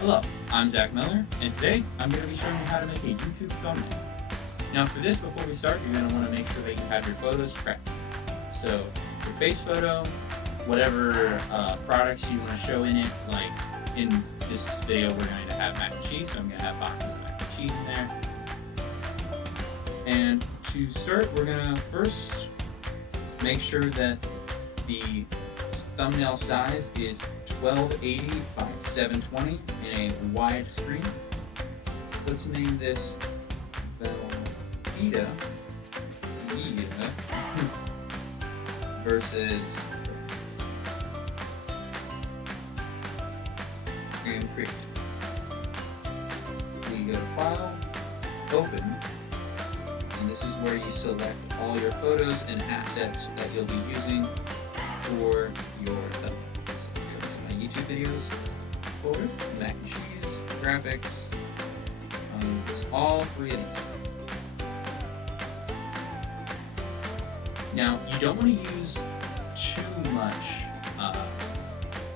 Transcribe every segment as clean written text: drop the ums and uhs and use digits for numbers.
Hello, I'm Zack Miller, and today I'm going to be showing you how to make a YouTube thumbnail. Now for this, before we start, you're going to want to make sure that you have your photos prepped. So your face photo, whatever products you want to show in it, like in this video we're going to have mac and cheese, so I'm going to have boxes of mac and cheese in there. And to start, we're going to first make sure that the thumbnail size is 1280 by 720 in a wide screen. Let's name this Velveeta versus and create. We go to File, Open, and this is where you select all your photos and assets that you'll be using for your thumbnail. So go to my YouTube videos folder, mac and cheese, graphics, it's all three of these. Now, you don't want to use too much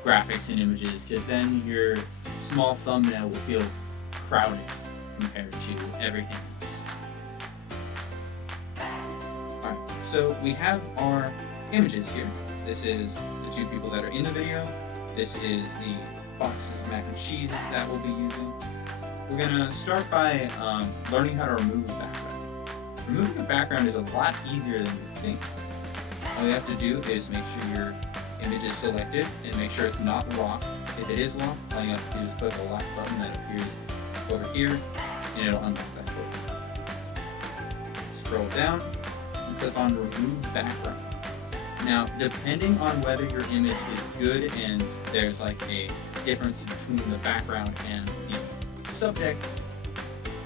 graphics and images, because then your small thumbnail will feel crowded compared to everything else. Alright, so we have our images here. This is the two people that are in the video. This is the boxes of mac and cheeses that we'll be using. We're going to start by learning how to remove the background. Removing the background is a lot easier than you think. All you have to do is make sure your image is selected and make sure it's not locked. If it is locked, all you have to do is click the lock button that appears over here, and it'll unlock that for you. Scroll down and click on Remove Background. Now, depending on whether your image is good and there's like a difference between the background and the subject,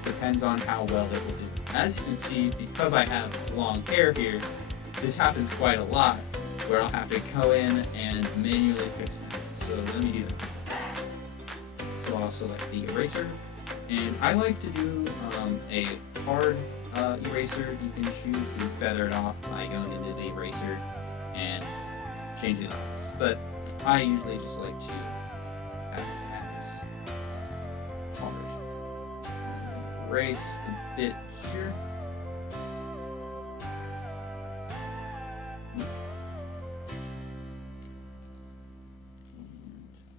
depends on how well it will do. As you can see, because I have long hair here, this happens quite a lot, where I'll have to go in and manually fix that. So let me do that. So I'll select the eraser, and I like to do a hard eraser. You can choose to feather it off by going into the eraser and changing the levels, but I usually just like to have it as hard. Erase a bit here.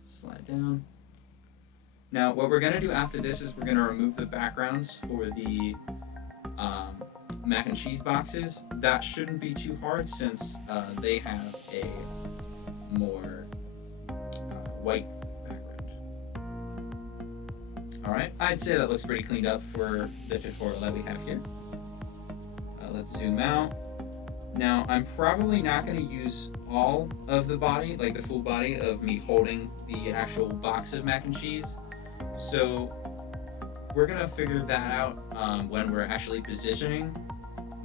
Slide down. Now what we're going to do after this is we're going to remove the backgrounds for the mac and cheese boxes. That shouldn't be too hard since they have a more white background. Alright, I'd say that looks pretty cleaned up for the tutorial that we have here. Let's zoom out. Now, I'm probably not going to use all of the body, like the full body of me holding the actual box of mac and cheese. So we're going to figure that out when we're actually positioning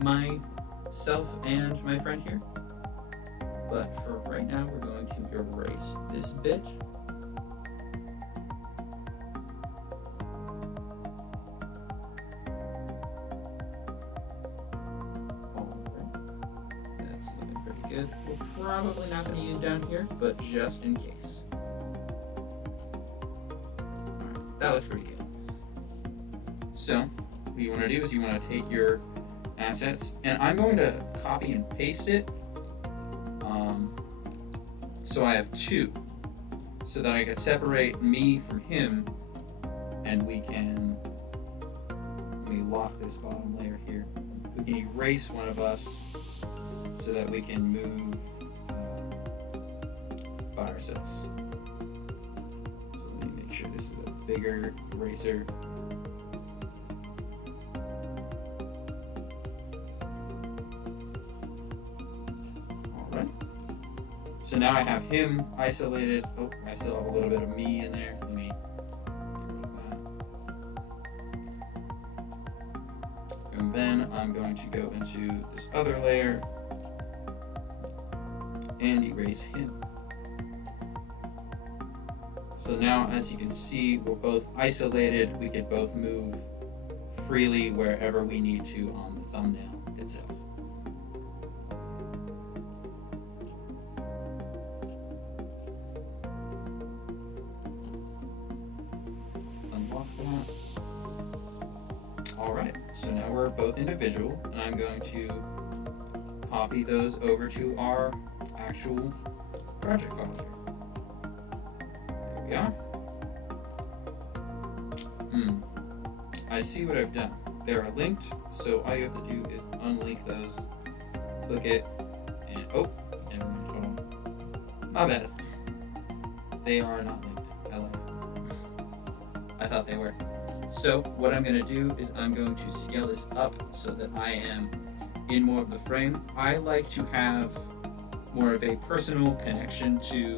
myself and my friend here. But for right now, we're going to erase this bit. That's looking pretty good. We're probably not going to use down here, but just in case. Alright, that looks pretty good. So, what you want to do is you want to take your assets, and I'm going to copy and paste it so I have two, so that I can separate me from him, and we can, let me lock this bottom layer here, we can erase one of us so that we can move by ourselves. So let me make sure this is a bigger eraser. So now I have him isolated. Oh, I still have a little bit of me in there. Let me and then I'm going to go into this other layer and erase him. So now, as you can see, we're both isolated. We can both move freely wherever we need to on the thumbnail itself. So now we're both individual, and I'm going to copy those over to our actual project file here. There we are. I see what I've done. They are linked, so all you have to do is unlink those, click it, and oh, never mind, hold on. My bad. They are not linked. I lied. I thought they were. So what I'm going to do is I'm going to scale this up so that I am in more of the frame. I like to have more of a personal connection to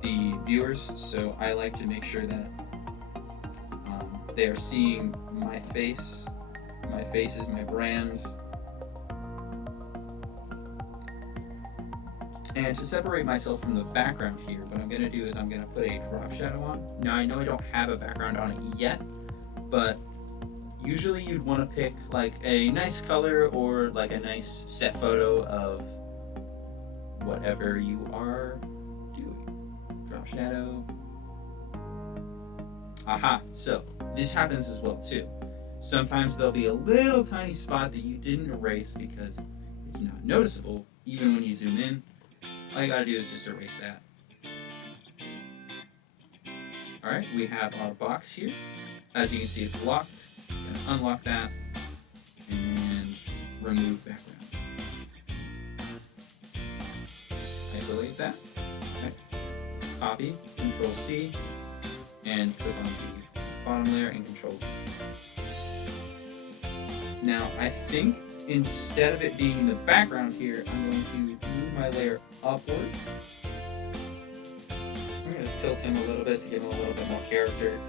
the viewers, so I like to make sure that they are seeing my face. My face is my brand. And to separate myself from the background here, what I'm going to do is I'm going to put a drop shadow on. Now I know I don't have a background on it yet, but usually you'd want to pick like a nice color or like a nice set photo of whatever you are doing. Drop shadow. Aha, so this happens as well too. Sometimes there'll be a little tiny spot that you didn't erase because it's not noticeable even when you zoom in. All you gotta do is just erase that. Alright, we have our box here. As you can see, it's locked. I'm gonna unlock that and remove background. Isolate that. Okay. Copy, Control C, and click on the bottom layer and Control V. Now, I think instead of it being in the background here, I'm going to move my layer upward. I'm going to tilt him a little bit to give him a little bit more character.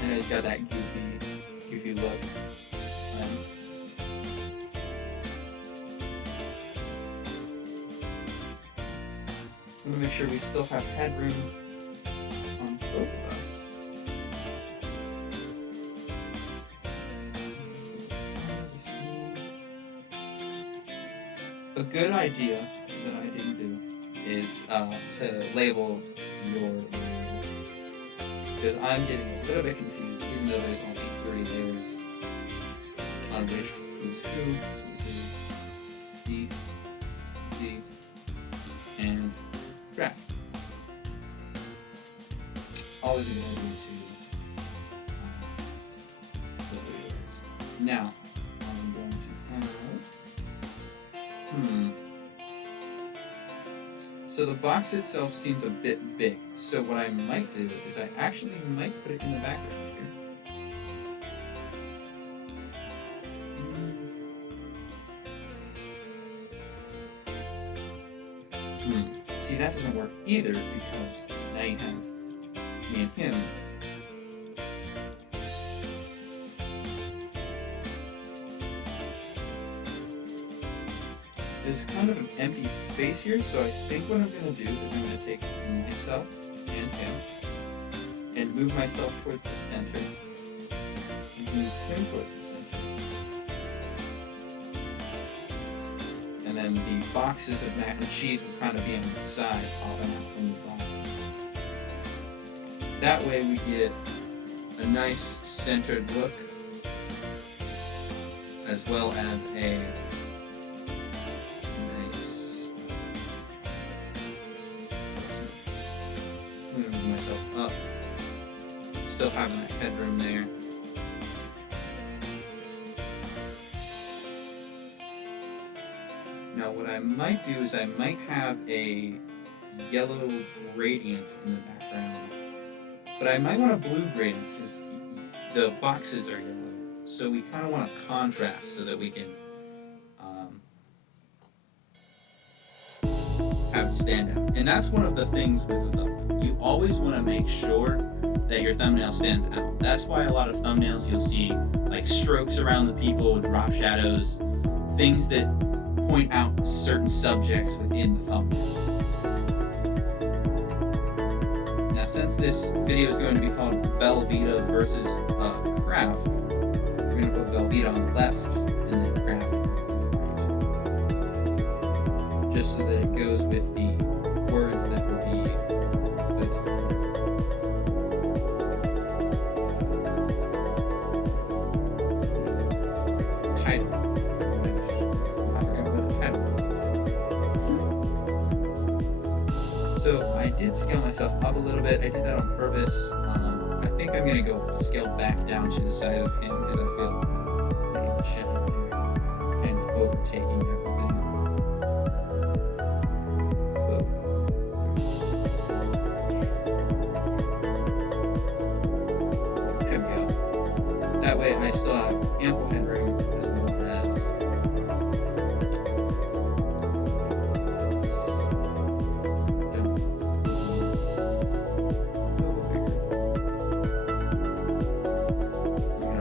And he's got that goofy look. I'm going to make sure we still have headroom on both of us. A good idea that I didn't do is to label your layers, because I'm getting a little bit confused, even though there's only 3 layers on which is who. So this is B, Z, and graph. Always a good idea to label your layers. Now, I'm going to have. So the box itself seems a bit big. So what I might do is I actually might put it in the background here. See, that doesn't work either because now you have me and him. There's kind of an empty space here, so I think what I'm going to do is I'm going to take myself and him and move myself towards the center and move him towards the center. And then the boxes of mac and cheese will kind of be on the side, popping out from the bottom. That way we get a nice centered look, as well as a up, still having that headroom there. Now what I might do is I might have a yellow gradient in the background, but I might want a blue gradient because the boxes are yellow, so we kind of want a contrast so that we can have it stand out. And that's one of the things with a thumbnail. You always want to make sure that your thumbnail stands out. That's why a lot of thumbnails you'll see like strokes around the people, drop shadows, things that point out certain subjects within the thumbnail. Now since this video is going to be called Velveeta versus Craft, we're going to put Velveeta on the left and then Craft on the right. Just so that it goes with the words that will be put. So I did scale myself up a little bit. I did that on purpose. I think I'm gonna go scale back down to the size of him because I feel like a giant there, kind of overtaking everything. Whoa. There we go. That way I still have ample headroom as well as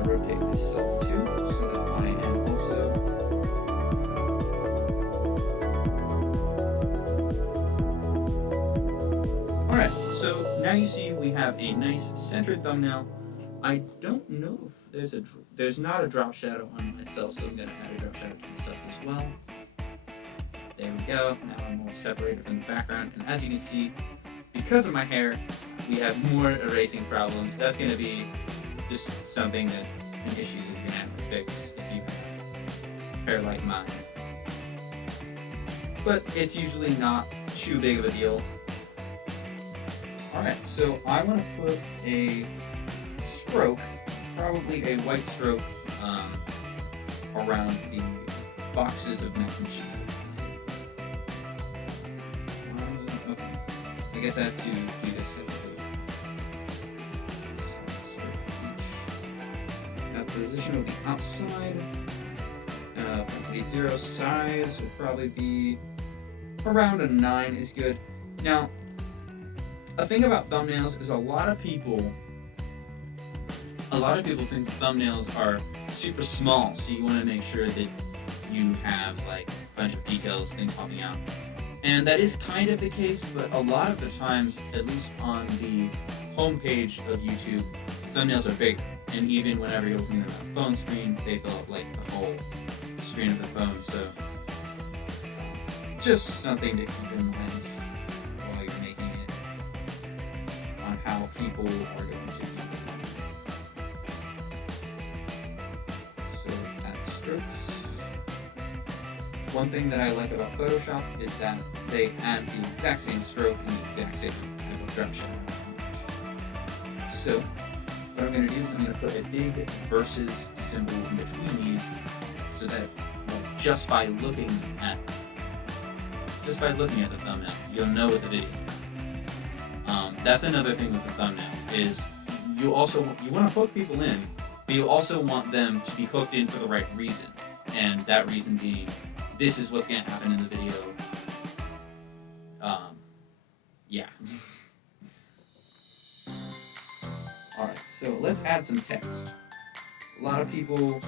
rotate myself too, so that I am also alright, so now you see we have a nice centered thumbnail. I don't know if there's not a drop shadow on myself, so I'm gonna add a drop shadow to myself as well. There we go. Now I'm more separated from the background, and as you can see, because of my hair, we have more erasing problems. That's gonna be just something that an issue that you're gonna have to fix if you have hair like mine. But it's usually not too big of a deal. Alright, so I want to put a stroke, probably a white stroke, around the boxes of mac and cheese. Okay, I guess I have to do this separately. Position will be outside. Opacity 0. Size will probably be around a 9 is good. Now, a thing about thumbnails is a lot of people think thumbnails are super small, so you want to make sure that you have like a bunch of details, things popping out. And that is kind of the case, but a lot of the times, at least on the home page of YouTube, thumbnails are bigger. And even whenever you're looking at a phone screen, they fill up like the whole screen of the phone. So just something to keep in mind while you're making it on how people are going to view the thumbnail. So add strokes. One thing that I like about Photoshop is that they add the exact same stroke and the exact same type of drop shadow. So what I'm going to do is I'm going to put a big versus symbol in between these, so that just by looking at the thumbnail, you'll know what the video is about. That's another thing with the thumbnail is you want to hook people in, but you also want them to be hooked in for the right reason, and that reason being this is what's going to happen in the video. Yeah. Alright, so let's add some text. A lot of people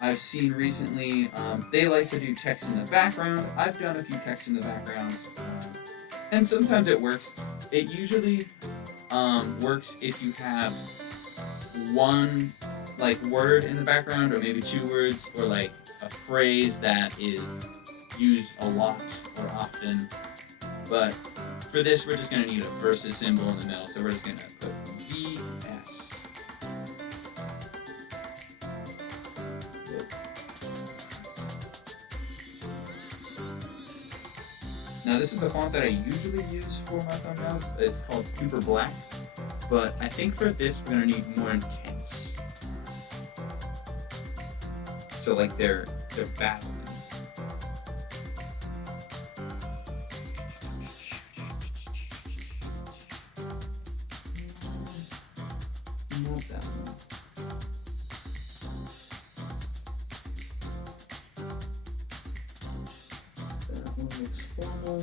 I've seen recently, they like to do text in the background. I've done a few texts in the background, and sometimes it works. It usually works if you have one word in the background, or maybe 2 words, or like a phrase that is used a lot or often. But for this, we're just going to need a versus symbol in the middle, so we're just going to put VS. Now this is the font that I usually use for my thumbnails. It's called Cooper Black, but I think for this we're going to need more intense. So like they're battling. Not that one. That one looks formal.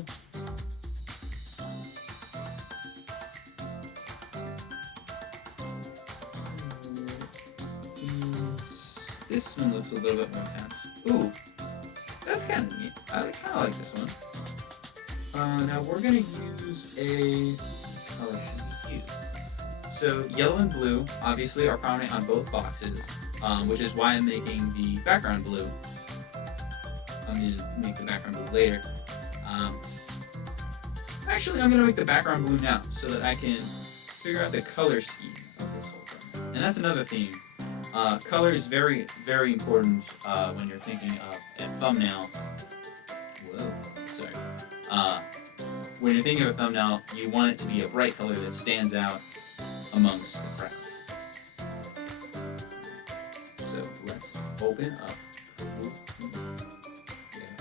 This one looks a little bit more intense. Ooh, that's kind of neat. I kind of like this one. Now we're gonna use a color hue. So yellow and blue obviously are prominent on both boxes, which is why I'm making the background blue. I'm gonna make the background blue later. Actually, I'm gonna make the background blue now so that I can figure out the color scheme of this whole thing. And that's another theme. Color is very, very important when you're thinking of a thumbnail. Whoa, sorry. when you're thinking of a thumbnail, you want it to be a bright color that stands out amongst the crowd. So let's open up.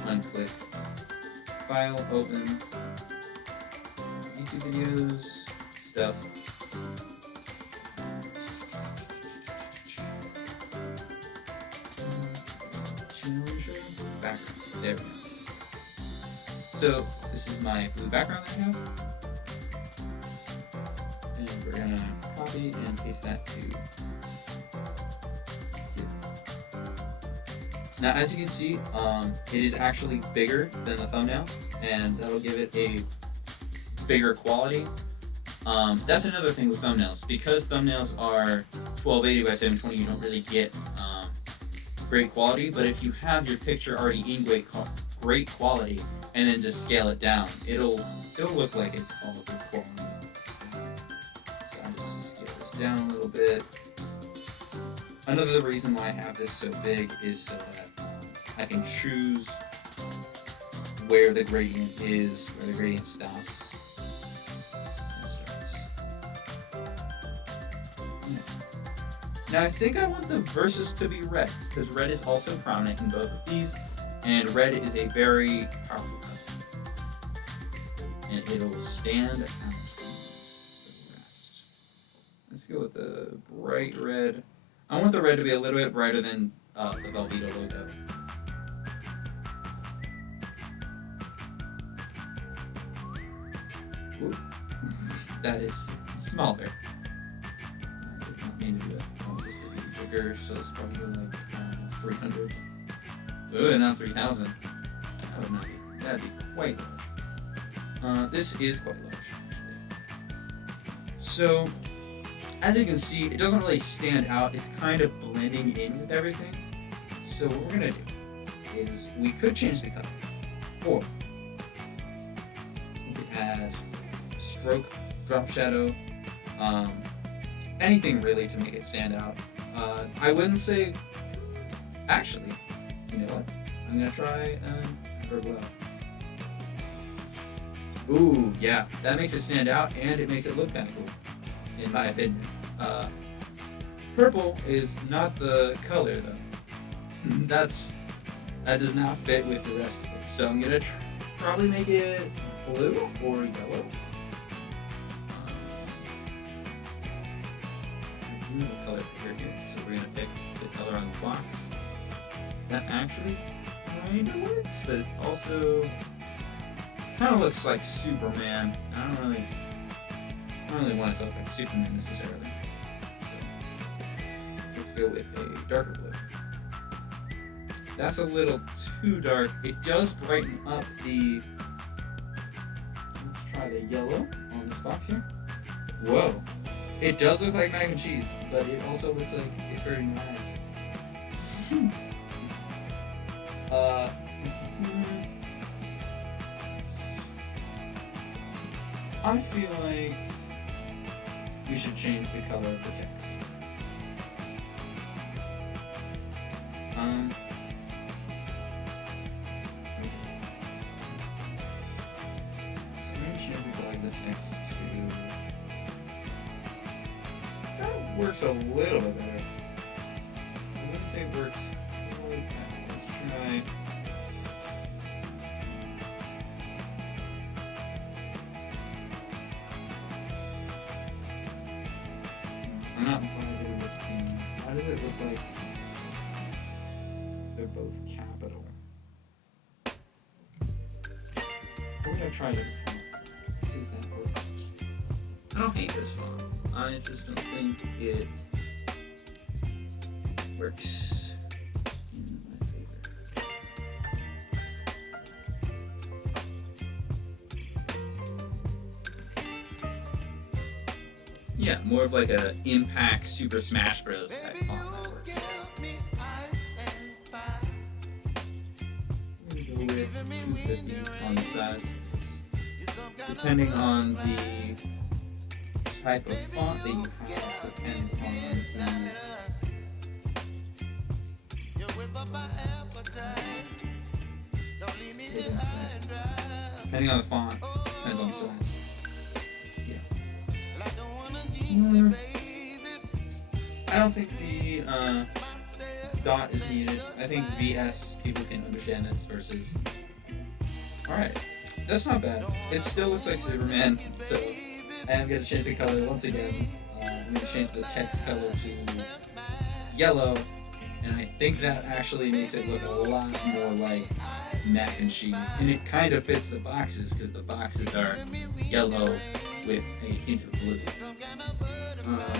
Unclick. File, open. YouTube videos, stuff. Challenger. Background. There we go. So this is my blue background that I have. And we're gonna copy and paste that to here. Now as you can see, it is actually bigger than the thumbnail, and that'll give it a bigger quality. That's another thing with thumbnails. Because thumbnails are 1280 by 720, you don't really get great quality, but if you have your picture already in great quality and then just scale it down, it'll look like it's all good quality. So I'll just scale this down a little bit. Another reason why I have this so big is so that I can choose where the gradient is, where the gradient stops and starts. Now I think I want the verses to be red, because red is also prominent in both of these, and red is a very powerful color. And it'll stand out against the rest. Let's go with the bright red. I want the red to be a little bit brighter than the Velveeta logo. Ooh. That is smaller. I did not mean to do that. This is bigger, so it's probably like 300. Ooh, not 3,000. That would not be. That'd be quite large. This is quite large, actually. So, as you can see, it doesn't really stand out. It's kind of blending in with everything. So what we're gonna do is we could change the color, or we could add a stroke, drop shadow, anything really to make it stand out. I wouldn't say. Actually, you know what? I'm gonna try purple. Ooh, yeah, that makes it stand out and it makes it look kind of cool, in my opinion. Purple is not the color though. That does not fit with the rest of it. So I'm gonna probably make it blue or yellow. The color picker here. So we're gonna pick the color on the box. That actually kind of works, but it also kind of looks like Superman. I don't really want it to look like Superman necessarily. So let's go with a darker blue. That's a little too dark. It does brighten up the. Let's try the yellow on this box here. Whoa. It does look like mac and cheese, but it also looks like it's hurting my eyes. I feel like we should change the color of the text. So I'm going to change the color of the text to. That works a little bit better. I wouldn't say it works quite that. Let's try. I'm not familiar with the. How does it look like they're both capital? We're gonna try a different font. Let's see if that works. I don't hate this font. I just don't think it works in my favor. Yeah, more of like a Impact Super Smash Bros. Type font that works. I'm gonna go with 250 on the size. Depending on the type of font that you have, depends on depending on the font, depends on the size. Yeah. I don't think the dot is needed. I think VS, people can understand this versus. Alright, that's not bad. It still looks like Superman, so I am going to change the color once again. I'm going to change the text color to yellow, and I think that actually makes it look a lot more like mac and cheese. And it kind of fits the boxes, because the boxes are yellow with a hint of blue.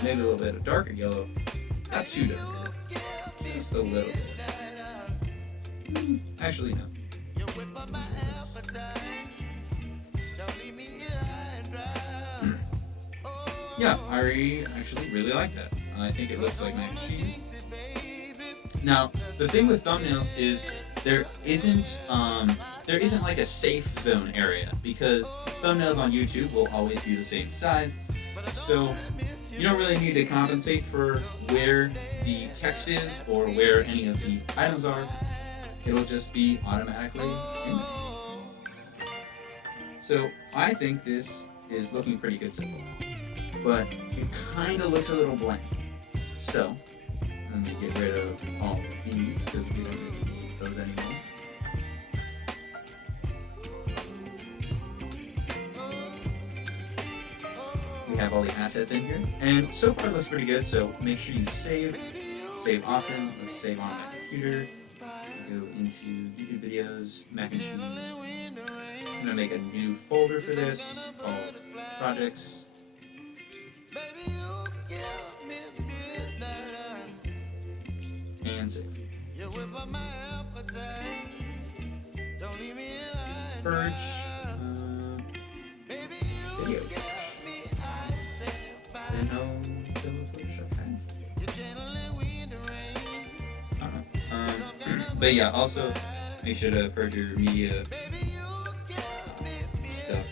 Maybe a little bit of darker yellow. Not too dark. Just a little bit. Actually, no. Yeah, I actually really like that. I think it looks like mac and cheese. Now, the thing with thumbnails is there isn't like a safe zone area, because thumbnails on YouTube will always be the same size. So you don't really need to compensate for where the text is or where any of the items are. It'll just be automatically in there. So I think this is looking pretty good so far, but it kind of looks a little blank. So let me get rid of all of these, because we don't need those anymore. We have all the assets in here, and so far it looks pretty good. So make sure you save often. Let's save on my computer. Go into YouTube videos, mac and cheese. I'm gonna make a new folder for this called projects. And save. Purge. Video cache. No Photoshop kind. But yeah, also make sure to purge your media stuff.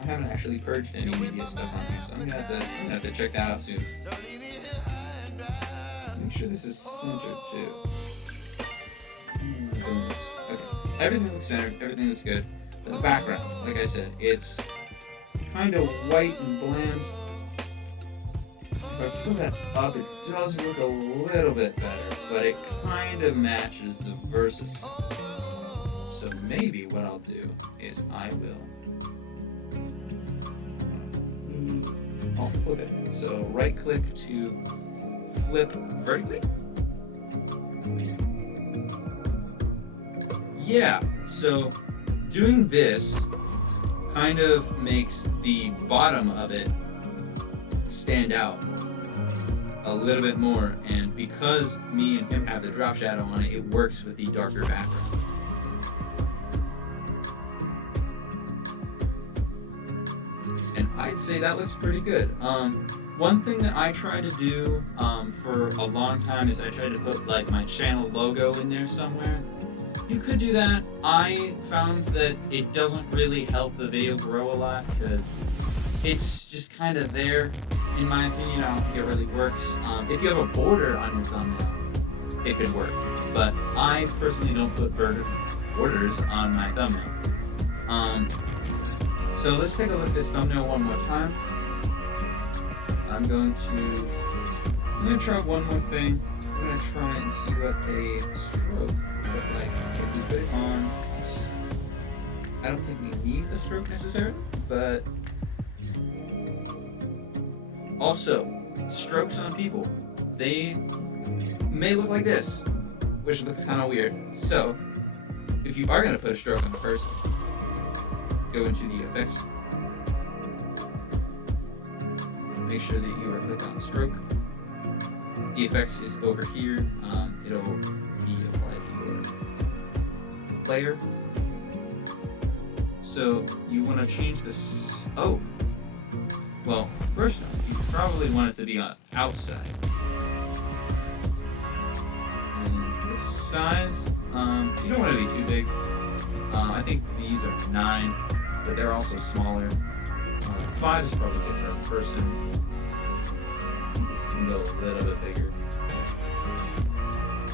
I haven't actually purged any media stuff on here, so I'm gonna have to check that out soon. Make sure this is centered too. Okay, everything looks centered, everything looks good. But the background, like I said, it's kind of white and bland. If I pull that up, it does look a little bit better, but it kind of matches the Versus. So maybe what I'll do is I'll flip it. So right click to flip vertically. Yeah, so doing this kind of makes the bottom of it stand out a little bit more, and because me and him have the drop shadow on it, it works with the darker background. And I'd say that looks pretty good. One thing that I try to do for a long time is I try to put like my channel logo in there somewhere. You could do that. I found that it doesn't really help the video grow a lot, because it's just kind of there. In my opinion, I don't think it really works. If you have a border on your thumbnail, it could work. But I personally don't put borders on my thumbnail. So let's take a look at this thumbnail one more time. I'm going to try one more thing. I'm going to try and see what a stroke look like if we put it on this. I don't think we need the stroke necessarily, but also strokes on people, they may look like this, which looks kind of weird. So if you are going to put a stroke on a person, go into the effects, make sure that you are clicked on stroke. The effects is over here. It'll be applied to your player. So you want to change this. Oh, well, first off, you probably want it to be on outside. And the size, you don't want it to be too big. I think these are 9, but they're also smaller. 5 is probably good for a person. This can go a little bit bigger.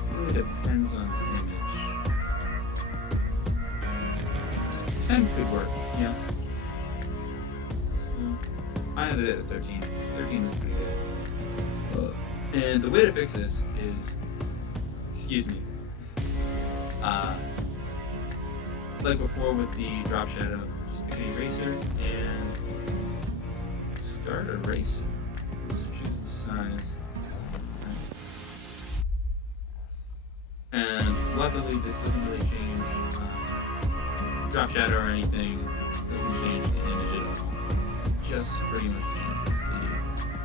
It really depends on the image. 10 could work, yeah. So, I had it at 13. 13 was pretty good. And the way to fix this is, excuse me, like before with the drop shadow, just pick an eraser and start erasing. Let's choose the size. And luckily this doesn't really change drop shadow or anything. Doesn't change the image at all. Just pretty much changes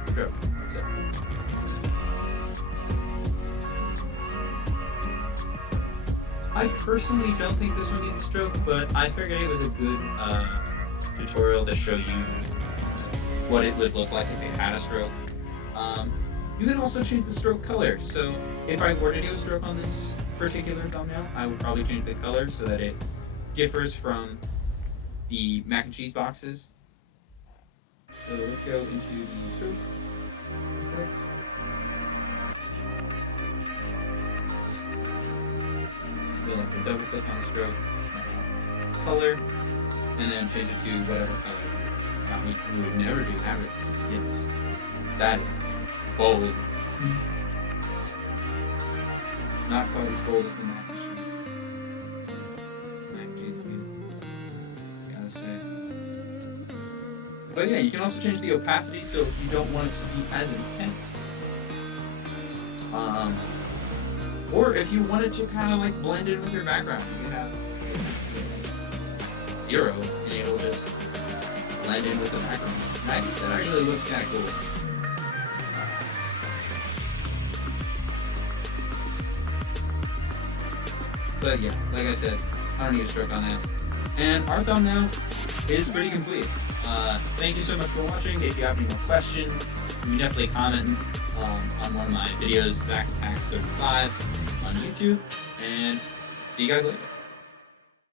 the stroke itself. I personally don't think this one needs a stroke, but I figured it was a good tutorial to show you what it would look like if it had a stroke. You can also change the stroke color. So if I were to do a stroke on this particular thumbnail, I would probably change the color so that it differs from the mac and cheese boxes. So let's go into the stroke effects. You'll have to double click on stroke color and then change it to whatever color you would never do average. Yes, that is bold. Not quite as bold as the mac and cheese. Mac and cheese is good. Gotta say. But yeah, you can also change the opacity, so if you don't want it to be as intense. Or if you want it to kind of like blend in with your background, you can have 0 and it'll just blend in with the background. That actually looks kind of cool. But yeah, like I said, I don't need a stroke on that. And our thumbnail is pretty complete. Thank you so much for watching. If you have any more questions, you can definitely comment on one of my videos, Zack 35 on YouTube. And see you guys later.